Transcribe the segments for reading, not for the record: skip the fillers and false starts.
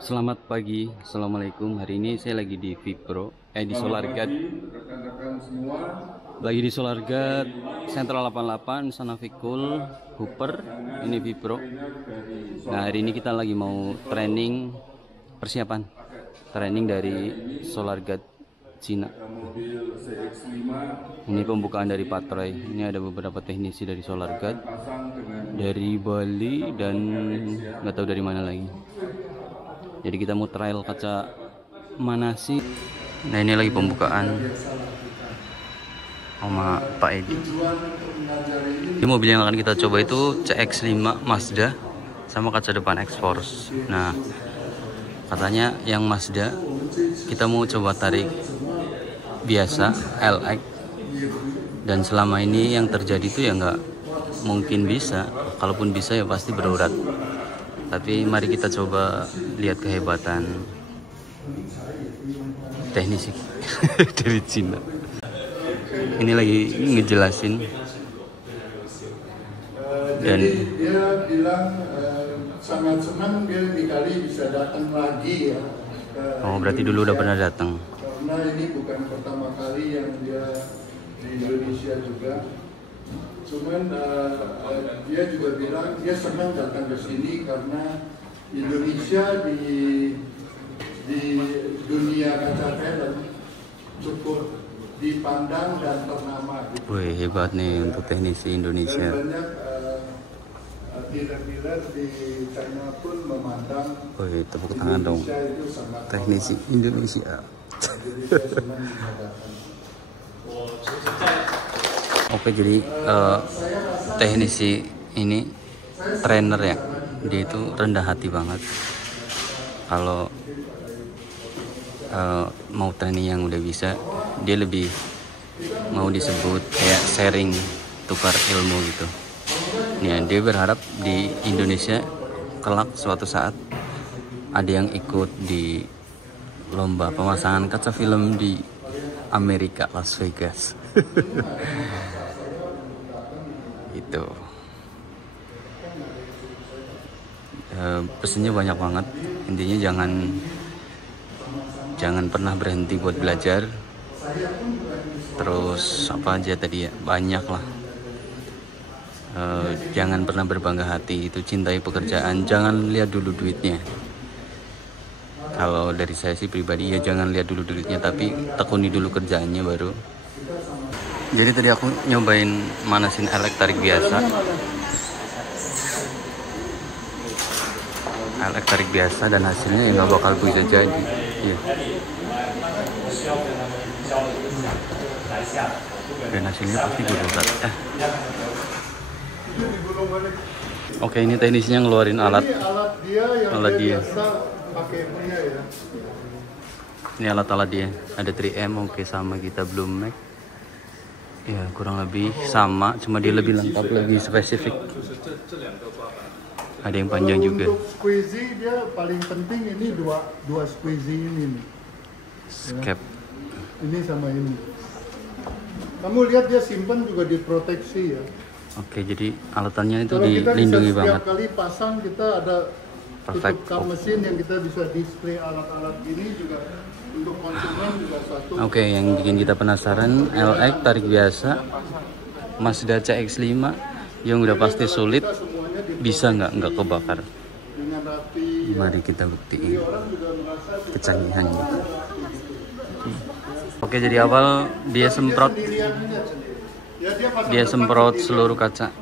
Selamat pagi, assalamualaikum. Hari ini saya lagi di Vipro, di Selamat SolarGuard. pagi rekan-rekan semua. Lagi di SolarGuard Central 88, sana Vikul, Hooper. Ini Vipro. Nah, hari ini kita lagi mau training persiapan training dari SolarGuard Cina. Mobil CX-5 Ini pembukaan dari Patroy. Ini ada beberapa teknisi dari SolarGuard, dari Bali dan nggak tahu dari mana lagi. Jadi kita mau trial kaca mana sih? Nah, ini lagi pembukaan sama Pak Edi. Ini mobil yang akan kita coba itu CX-5 Mazda sama kaca depan X-Force. Nah, katanya yang Mazda kita mau coba tarik biasa LX, dan selama ini yang terjadi itu ya nggak mungkin bisa. Kalaupun bisa ya pasti berurat. Tapi mari kita coba lihat kehebatan teknisi dari Cina. Ini lagi ngejelasin. Dan dia bilang sangat senang dia dikali bisa datang lagi ya. oh, berarti dulu udah pernah datang. Karena ini bukan pertama kali yang dia di Indonesia juga. Cuman dia juga bilang dia senang datang ke sini karena Indonesia di dunia kaca film cukup dipandang dan ternama. Wih, hebat nih untuk teknisi Indonesia. Dan banyak dealer-dealer di China pun memandang Wih, tepuk tangan dong. Indonesia itu sangat Teknisi ternama. Indonesia. Jadi saya senang mengadakan. Oke, jadi teknisi ini trainer ya, dia itu rendah hati banget. Kalau mau training yang udah bisa, dia lebih mau disebut kayak sharing, tukar ilmu gitu. Nih, dia berharap di Indonesia kelak suatu saat ada yang ikut di lomba pemasangan kaca film di Amerika, Las Vegas. Itu pesannya banyak banget. Intinya jangan pernah berhenti buat belajar. Terus apa aja tadi ya, banyak lah. Jangan pernah berbangga hati, itu cintai pekerjaan, jangan lihat dulu duitnya. Kalau dari saya sih pribadi ya jangan lihat dulu duitnya, tapi tekuni dulu kerjaannya baru. Jadi tadi aku nyobain manasin elek tarik biasa. Elek tarik biasa dan hasilnya ya nggak bakal bisa jadi. Iya. Dan hasilnya pasti berurat. Oke, ini teknisnya ngeluarin alat. Ini alat dia yang Alat dia. biasa pakai punya ya. Ini alat-alat dia. Ada 3M, oke, sama kita belum Mac. Ya, kurang lebih sama, cuma dia lebih lengkap, lebih spesifik. Ada yang panjang juga. Untuk squeezy dia paling penting ini dua squeezy ini nih. Cap. Ini sama ini. Kamu lihat dia simpan juga diproteksi ya. Oke, jadi alatannya itu Kalau kita bisa dilindungi setiap banget. kali pasang kita ada Perfect. tutup kap mesin yang kita bisa display alat-alat ini juga untuk konsumen juga satu. Oke, yang bikin kita penasaran LX tarik biasa, Mazda CX-5 yang udah pasti sulit, bisa nggak kebakar? Dengan rapi. Mari kita buktiin Orang juga merasa kecanggihannya. Oke, jadi awal dia semprot ya dia pasang dia depan semprot sendiri. seluruh kaca,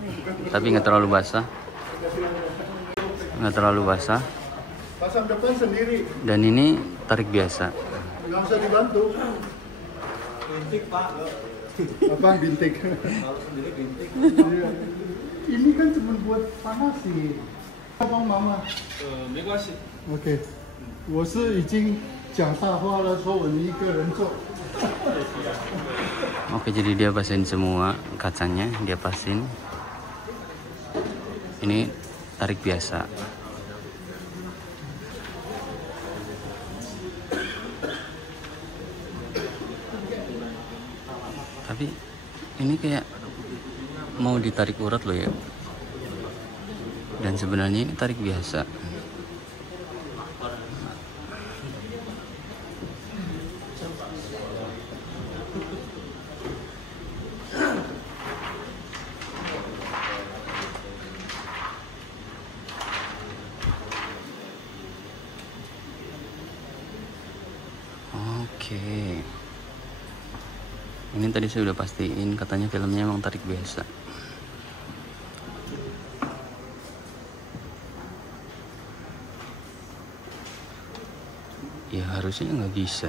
tapi nggak terlalu basah, Pasang depan sendiri, dan ini tarik biasa. nggak usah dibantu. Bintik pak. Apa bintik? Ini kan cuma buat panas sih. Abang mama. 没关系。 OK，我是已经讲大话了，说我一个人做。 Oke, jadi dia pasin semua kacanya, dia pasin. Ini tarik biasa. Tapi ini kayak mau ditarik urat loh ya. Dan sebenarnya ini tarik biasa. Oke. Ini tadi saya udah pastiin, katanya filmnya emang tarik biasa. Ya harusnya nggak bisa.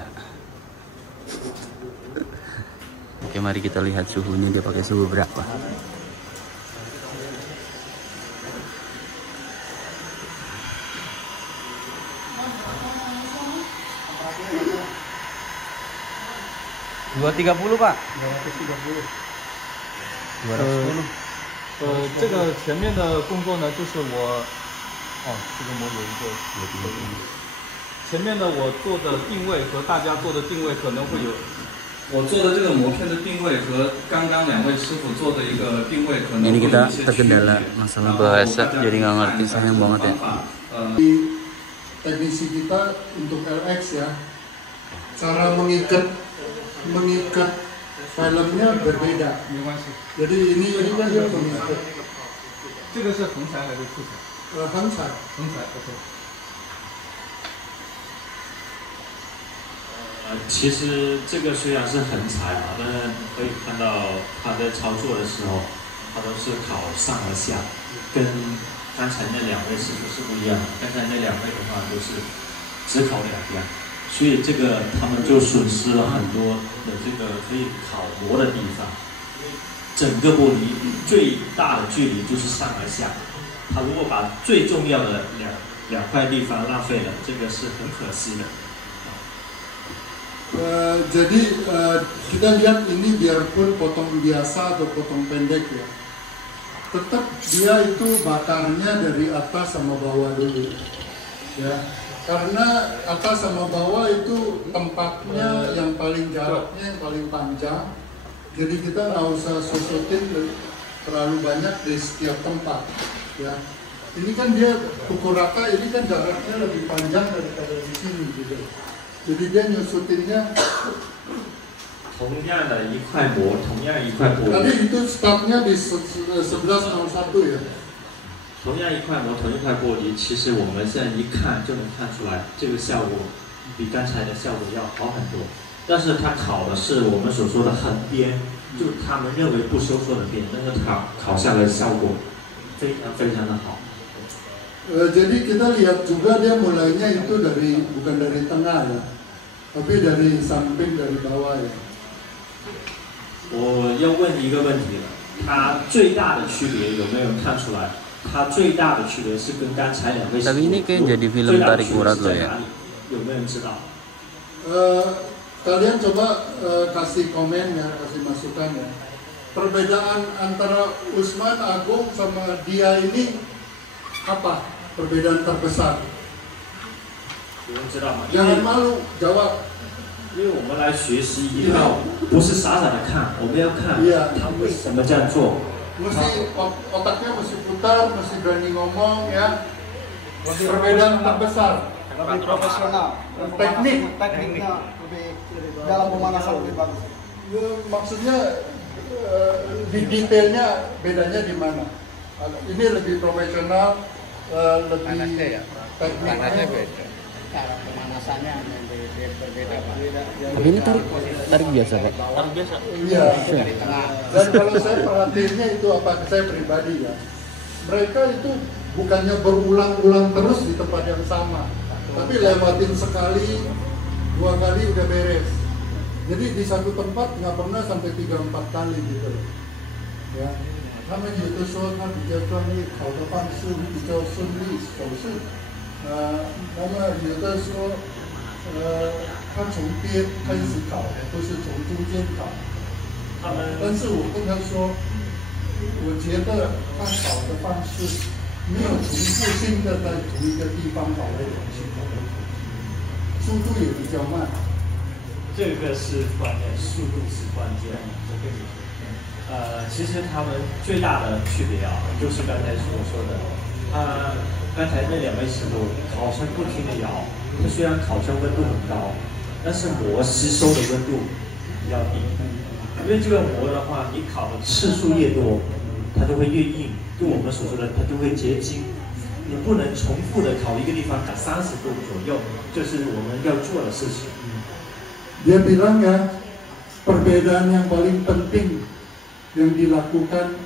Oke, mari kita lihat suhunya, dia pakai suhu berapa. $230 Pak. 230. 这个前面的工作呢，就是我，这个膜有一个前面的我做的定位和大家做的定位可能会有，我做的这个膜片的定位和刚刚两位师傅做的一个定位可能会有 Ini 一 kita 些区别。 terkendala masalah bahasa, jadi nggak ngerti, sayang banget ya. Teknisi kita untuk LX ya, cara mengikat filmnya berbeda. 没关系， Jadi ini kan dia mengikat 这个是横材还是竖材？ 横材。 横材 ，OK。其实这个虽然是横材啊，但是可以看到它在操作的时候，它都是考上和下，跟刚才那两位师傅是不一样的。刚才那两位的话都是只考两边，所以这个他们就损失了很多的这个可以考模的地方。整个玻璃最大的距离就是上和下，他如果把最重要的两块地方浪费了，这个是很可惜的。 Jadi kita lihat ini biarpun potong biasa atau potong pendek ya, tetap dia itu bakarnya dari atas sama bawah dulu, ya. Karena atas sama bawah itu tempatnya yang paling jaraknya yang paling panjang, jadi kita nggak usah susutin terlalu banyak di setiap tempat, ya. Ini kan dia pukul rata, ini kan jaraknya lebih panjang daripada di sini gitu. Jadi dia nyusutinnya 同样的一块膜，同样一块玻 tadi 璃， itu startnya di 1101 ya. 同样一块膜，同一块玻璃，其实我们现在一看就能看出来，这个效果比刚才的效果要好很多。但是它考的是我们所说的横边，就他们认为不收缩的边，但是考下来的效果非常非常的好。 Jadi kita lihat juga dia mulainya itu bukan dari tengah ya, tapi dari samping dari bawah ya. 我要问一个问题了，它最大的区别有没有看出来？它最大的区别是跟刚才两位师傅 Tapi ini kayak jadi film 最大的 tarik 区别 urat 是 loh 在 ya. 哪里？有没有人知道？ Kalian coba kasih komen ya, kasih masukan ya. Perbedaan antara Usman Agung sama dia ini apa? Perbedaan terbesar. 有人知道吗？ Jangan malu jawab. 因为我们来学习一定要不是傻傻的看，我们要看 Iya. 他为什么这样做。 Mesti otaknya mesti putar, mesti berani ngomong ya. Perbedaan terbesar. Lebih profesional, tekniknya lebih dalam pemanasan lebih bagus. Maksudnya di detailnya bedanya di mana? Ini lebih profesional, lebih tekniknya. Cara pemanasannya berbeda. Tapi ini tarik biasa Pak. Tarik biasa. Iya. Dan kalau saya perhatiinnya itu apa saya pribadi ya, mereka itu bukannya berulang-ulang terus di tempat yang sama, tapi lewatin sekali, 2 kali udah beres. Jadi di satu tempat nggak pernah sampai 3-4 kali gitu. Ya. 他们有的说他比较专业，考的方式比较顺利，手势，那么有的说，他从边开始考，不是从中间考。但是我跟他说，我觉得他考的方式没有重复性的在同一个地方考来考去，速度也比较慢。这个是关键，速度是关键。我跟你说。 其实他们最大的区别啊，就是刚才所说的，刚才那两位师傅考生不停的摇，它虽然考生温度很高，但是膜吸收的温度比较低，因为这个膜的话，你考的次数越多，它就会越硬，就我们所说的，它就会结晶。你不能重复的考一个地方考30度左右，这是我们要做的事情。Dia bilang ya, perbedaan yang paling penting yang dilakukan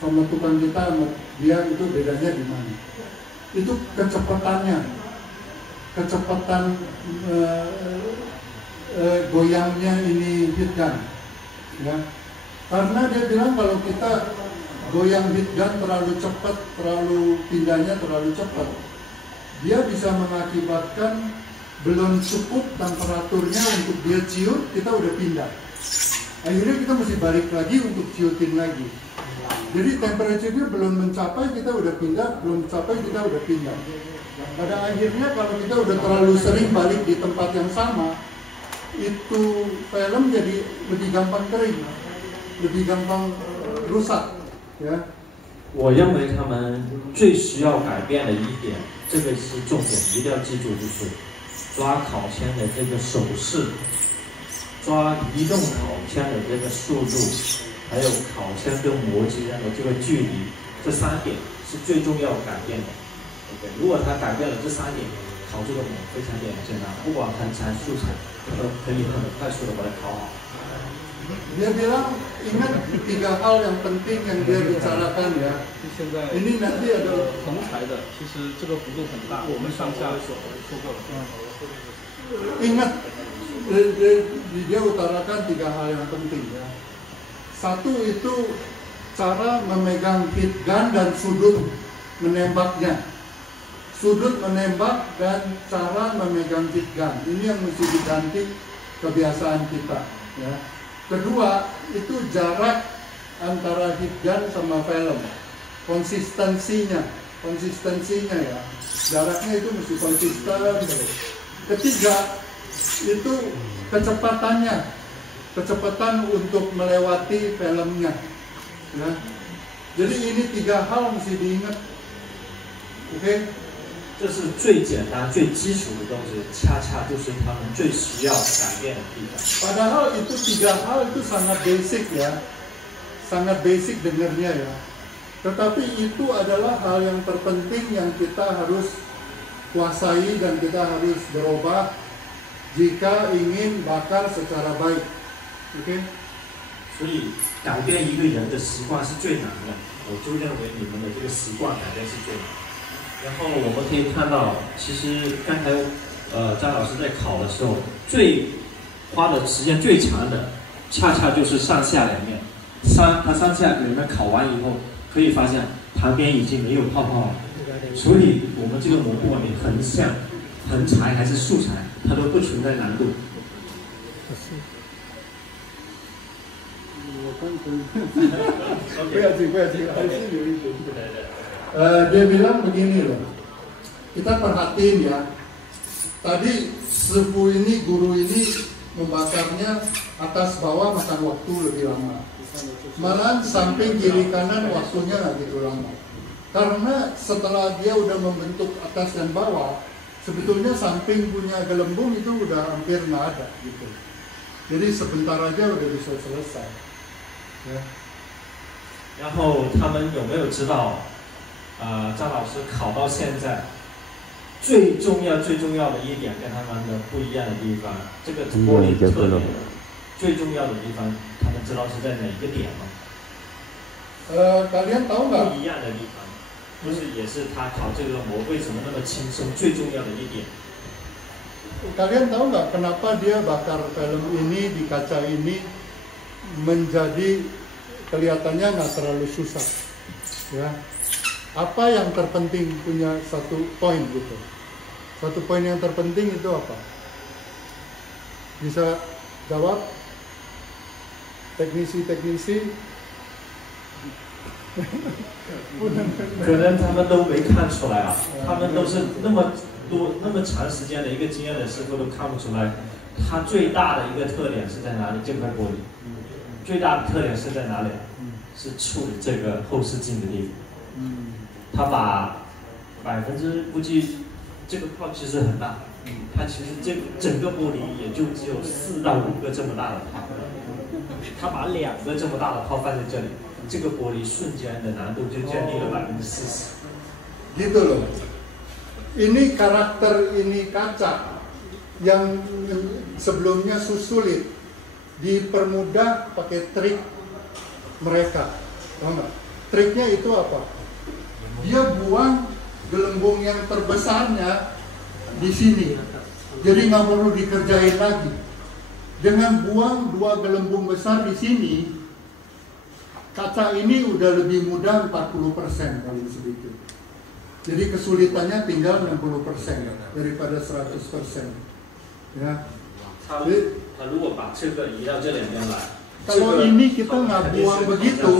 sama tukang kita sama dia itu bedanya di mana? Itu kecepatannya, kecepatan goyangnya ini heat gun, ya. Karena dia bilang kalau kita goyang heat gun terlalu cepat, terlalu pindahnya terlalu cepat, dia bisa mengakibatkan belum cukup temperaturnya untuk dia ciut, kita udah pindah. Akhirnya kita mesti balik lagi untuk ciutin lagi. Jadi temperaturnya belum mencapai, kita udah pindah, belum mencapai, kita udah pindah. Pada akhirnya kalau kita udah terlalu sering balik di tempat yang sama, itu film jadi lebih gampang kering, lebih gampang rusak, ya. 我认为他们最需要改变的一点，这个是重点，一定要记住，就是抓烤签的这个手势，抓移动烤签的这个速度，还有烤签跟模之间的这个距离，这3点是最重要改变的。OK， 如果他改变了这3点，烤这个模非常简单，不管横材竖材，都可以很快速的把它烤好。 Dia bilang ingat 3 hal yang penting yang dia bicarakan ya. Ini nanti ada 横材的，其实这个幅度很大，我们上下说过了。 Ingat dia utarakan 3 hal yang penting ya. Satu itu cara memegang heat gun dan sudut menembaknya. Sudut menembak dan cara memegang heat gun. Ini yang mesti diganti kebiasaan kita ya. Kedua, itu jarak antara heat gun sama film. Konsistensinya ya. Jaraknya itu mesti konsisten. Ketiga, itu kecepatannya. Kecepatan untuk melewati filmnya. Ya. Jadi ini 3 hal mesti diingat. Oke? 这是最简单、最基础的东西，恰恰就是他们最需要改变的地方。 Padahal itu 3 hal itu sangat basic ya, sangat basic dengarnya ya. Tetapi itu adalah hal yang terpenting yang kita harus kuasai dan kita harus berubah jika ingin bakar secara baik. Oke? 所以改变一个人的习惯是最难的，我就认为你们的这个习惯改变是最难的。 然后我们可以看到，其实刚才张老师在烤的时候，最花的时间最长的，恰恰就是上下两面。它上下两面烤完以后，可以发现旁边已经没有泡泡了。所以我们这个蘑菇里横向、横材还是竖材，它都不存在难度。不要紧，还是有一点。Dia bilang begini loh, kita perhatiin ya, tadi sepuh ini, guru ini membakarnya atas bawah makan waktu lebih lama, malahan samping kiri kanan waktunya nggak gitu lama, karena setelah dia udah membentuk atas dan bawah, sebetulnya samping punya gelembung itu udah hampir nggak ada gitu, jadi sebentar aja udah bisa selesai. Ya. 然后他们有没有知道？ 张老师烤到现在，最重要的一点跟他们的不一样的地方，这个玻璃特点最重要的地方，他们知道是在哪一个点吗？ Kalian tahu nggak？ 不一样的地方，就是也是他烤这个膜为什么那么轻松，最重要的一点。 Kalian tahu nggak kenapa dia bakar film ini di kaca ini menjadi kelihatannya nggak terlalu susah, ya? Apa yang terpenting punya satu poin gitu? Satu poin yang terpenting itu apa? Bisa jawab? Teknisi-teknisi? 可能他们都没看出来啊，他们都是那么长时间的一个经验的师傅都看不出来，它最大的一个特点是在哪里？这块玻璃，最大的特点是在哪里？是处理这个后视镜的地方。 他把估计这个泡其实很大，它其实这整个玻璃也就只有4到5个这么大的泡，他把2个这么大的泡放在这里，这个玻璃瞬间的难度就降低了40%。Gitu loh. Ini karakter ini kaca yang sebelumnya sulit, dipermudah pakai trik mereka. Tahu nggak? Triknya itu apa? Dia buang gelembung yang terbesarnya di sini, jadi nggak perlu dikerjain lagi. Dengan buang 2 gelembung besar di sini, kaca ini udah lebih mudah 40% paling sedikit. Jadi kesulitannya tinggal 60% daripada 100%. Ya. Jadi, kalau ini kita nggak buang begitu,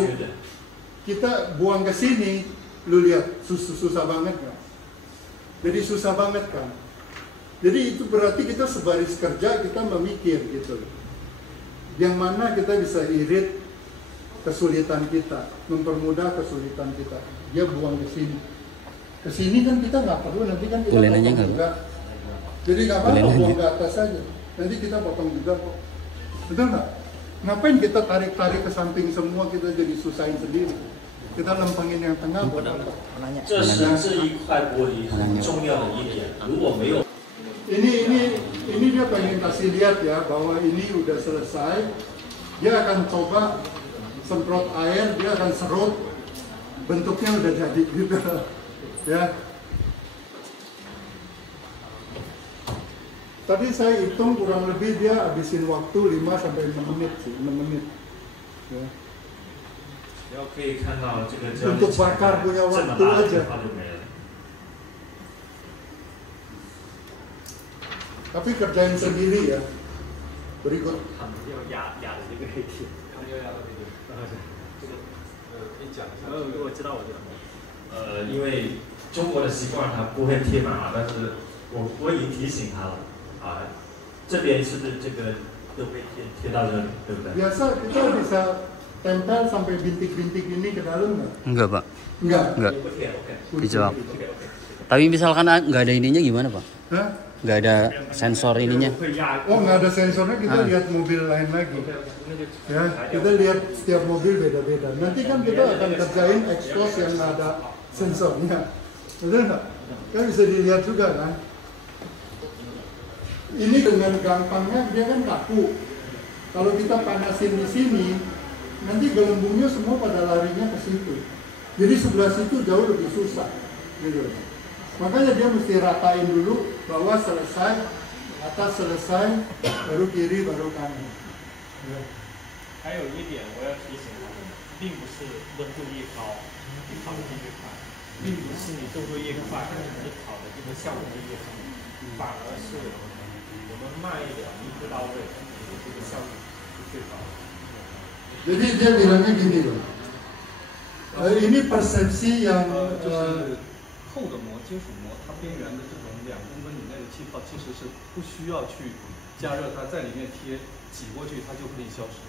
kita buang ke sini, lu lihat susah banget kan? Jadi susah banget kan? Jadi itu berarti kita sebaris kerja kita memikir gitu. Yang mana kita bisa irit kesulitan kita, mempermudah kesulitan kita. Dia buang ke sini. Ke sini kan kita nggak perlu, nanti kan kita potong juga. Jadi nggak apa-apa buang ke atas saja. Nanti kita potong juga kok. Betul nggak? Ngapain kita tarik-tarik ke samping semua, kita jadi susahin sendiri. Kita lempengin yang tengah buat apa? Ini dia pengen kasih lihat ya bahwa ini udah selesai. Dia akan coba semprot air, dia akan serut, bentuknya udah jadi gitu ya. Tadi saya hitung kurang lebih dia habisin waktu 5 sampai 6 menit sih, 6 menit ya. Untuk bakar punya waktu aja. Tapi kerjain sendiri ya. Berikut. 因为中国的习惯他不会贴码，但是我已经提醒他了啊。这边是不是这个都被贴到这里，对不对？ Biasa kita bisa tempel sampai bintik-bintik ini ke dalam nggak? Enggak, Pak. Enggak. Dijawab. Tapi misalkan nggak ada ininya gimana, Pak? Hah? Nggak ada sensor ininya. Oh, nggak ada sensornya, kita lihat mobil lain lagi. Ya, kita lihat setiap mobil beda-beda. Nanti kan kita akan kerjain expose yang nggak ada sensornya. Betul nggak? Kan bisa dilihat juga kan? Ini dengan gampangnya dia kan kaku. Kalau kita panasin di sini, nanti gelembungnya semua pada larinya ke situ. Jadi sebelah situ jauh lebih susah. Gitu. Makanya dia mesti ratain dulu bahwa selesai, atas selesai, baru kiri, baru kanan. Ya. 还有一点我要提醒他们，并不是温度越高，你烤的越快，并不是你动作越快，你烤的这个效果就越好，反而是我们慢一点，一步到位，这个效果就最高。 Jadi dia bilangnya gini loh, ini persepsi yang 厚的膜、金属膜，它边缘的这种2公分以内的气泡，其实是不需要去加热它，在里面贴挤过去，它就可以消失。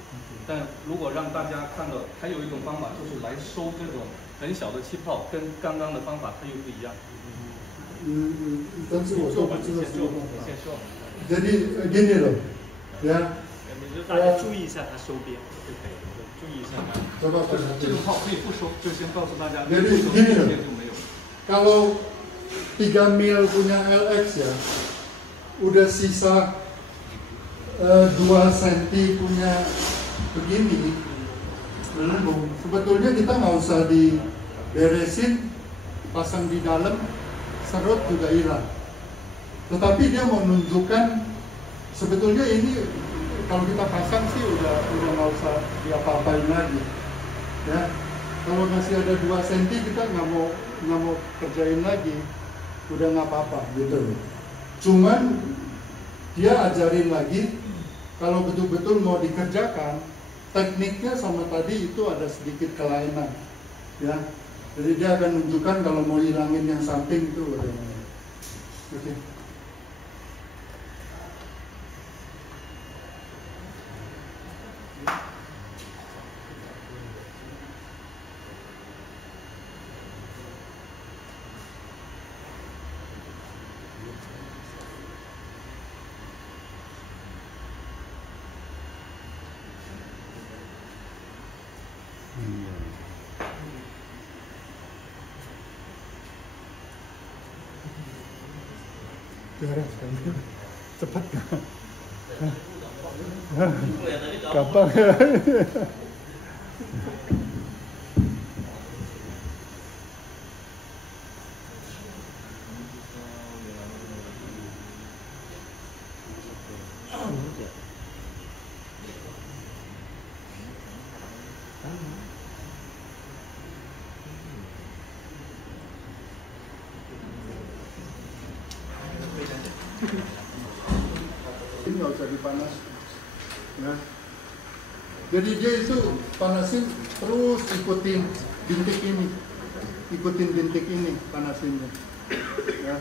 但如果让大家看到，还有一种方法就是来收这种很小的气泡，跟刚刚的方法它又不一样。但是我都不知道什么方法。先说。 Jadi gini loh, ya. 你就大家注意一下它收边就可以了，注意一下它。 Coba 这种泡可以不收，就先告诉大家， Jadi 不收 gini 这 loh, 边就没有。 kalau 3 mil punya LX ya, udah sisa 2 cm punya begini, gelembung. Sebetulnya kita nggak usah diberesin, pasang di dalam, serut juga hilang. Tetapi dia mau menunjukkan sebetulnya ini kalau kita pasang sih udah nggak usah diapa-apain lagi, ya. Kalau masih ada 2 cm kita nggak mau kerjain lagi, udah nggak apa-apa gitu. Cuman dia ajarin lagi kalau betul-betul mau dikerjakan, tekniknya sama tadi itu ada sedikit kelainan, ya. Jadi dia akan menunjukkan kalau mau hilangin yang samping itu udah. Oke. Jarang sekali. Cepat nggak? Gampang. Ini nggak usah dipanas, ya. Jadi dia itu panasin terus ikutin bintik ini panasinnya. Ya.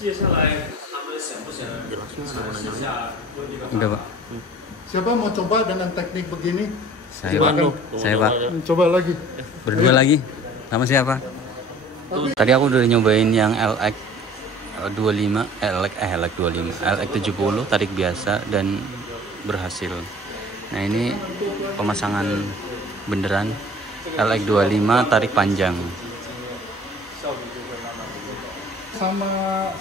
接下来他们想不想尝试一下用这个 Udah 方 Pak. 法？ Siapa mau coba dengan teknik begini? Saya Pak. Saya Pak. Coba lagi. Berdua lagi. Sama siapa? Tadi aku udah nyobain yang LX 25, LX 25, LX 70 tarik biasa dan berhasil. Nah ini pemasangan beneran LX 25 tarik panjang. Sama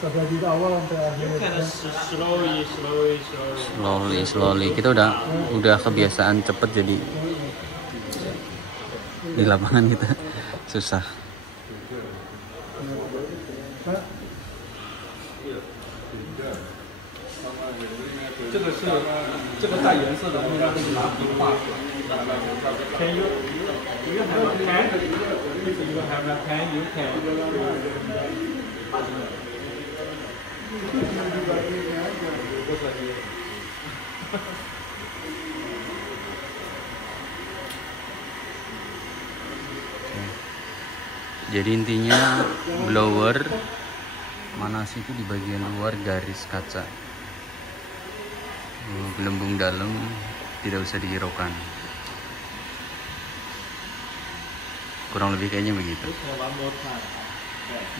dari awal sampai akhir. 看的是 slowly。 Slowly. Kita udah kebiasaan cepet jadi di lapangan kita susah. 这个带颜色的，应该是拿笔画出来。Can you have a pen? If you have a pen, you can. Jadi intinya blower manas itu di bagian luar garis kaca. Gelembung dalam tidak usah dihiraukan. Kurang lebih kayaknya begitu.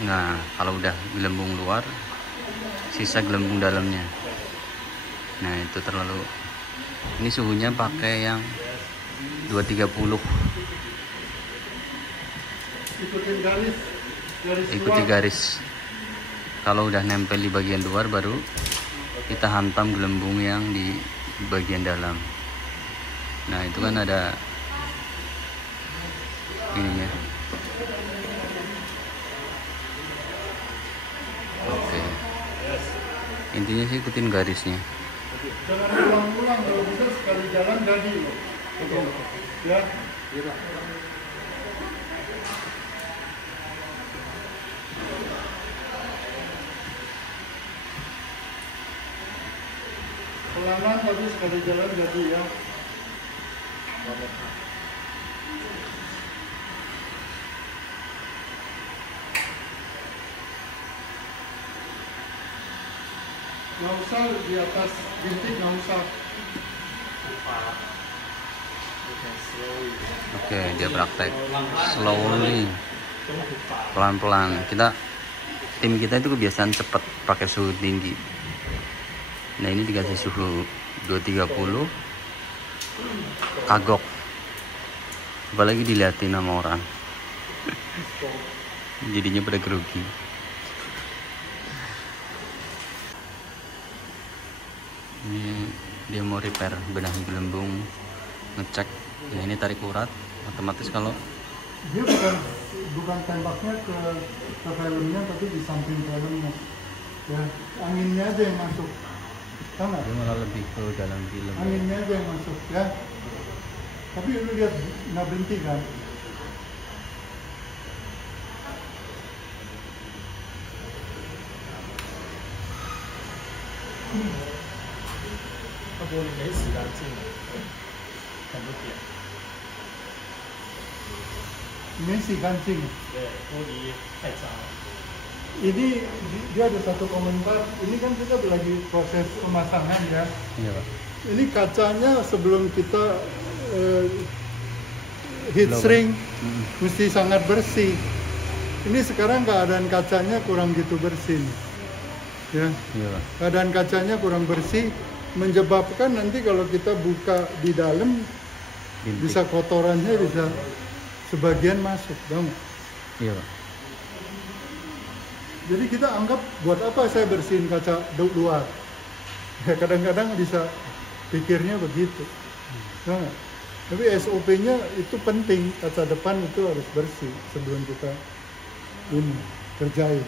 Nah, kalau udah gelembung luar, sisa gelembung dalamnya. Nah, itu terlalu. Ini suhunya pakai yang 230. Ikuti garis. Kalau udah nempel di bagian luar, baru kita hantam gelembung yang di bagian dalam. Nah, itu kan ada ininya. Oke. Intinya sih ikutin garisnya. Jangan ulang-ulang, kalau bisa sekali jalan jadi. Ya. Pelan-pelan tapi sekali jalan jadi ya. Nggak usah di atas bintik, nggak usah. Oke, dia praktek slowly, pelan-pelan. Tim kita itu kebiasaan cepat pakai suhu tinggi. Nah, ini dikasih suhu 230, kagok. Apalagi dilihatin sama orang. Jadinya pada grogi. Ini dia mau repair benahi gelembung, ngecek. Ya, ini tarik urat, otomatis kalau Dia bukan tembaknya ke filmnya, tapi di samping filmnya. Ya, anginnya aja yang masuk. Tahu nggak? dia malah lebih ke dalam film. Anginnya aja yang masuk ya. Tapi lu lihat nggak berhenti kan?玻璃没洗干净，很多点。 Messi kancing. 对，玻璃太脏了。 Ini dia ada satu komentar. Ini kan kita lagi proses pemasangan ya. Iya, Pak. Ini kacanya sebelum kita heat shrink mesti sangat bersih. Ini sekarang keadaan kacanya kurang gitu bersih. Ya, Iya, Pak. keadaan kacanya kurang bersih menyebabkan nanti kalau kita buka di dalam Bintik. bisa kotorannya bisa sebagian masuk, dong. Iya, Pak. Jadi kita anggap buat apa saya bersihin kaca luar? Ya, kadang-kadang bisa pikirnya begitu. Nah, tapi SOP-nya itu penting, kaca depan itu harus bersih sebelum kita ini kerjain.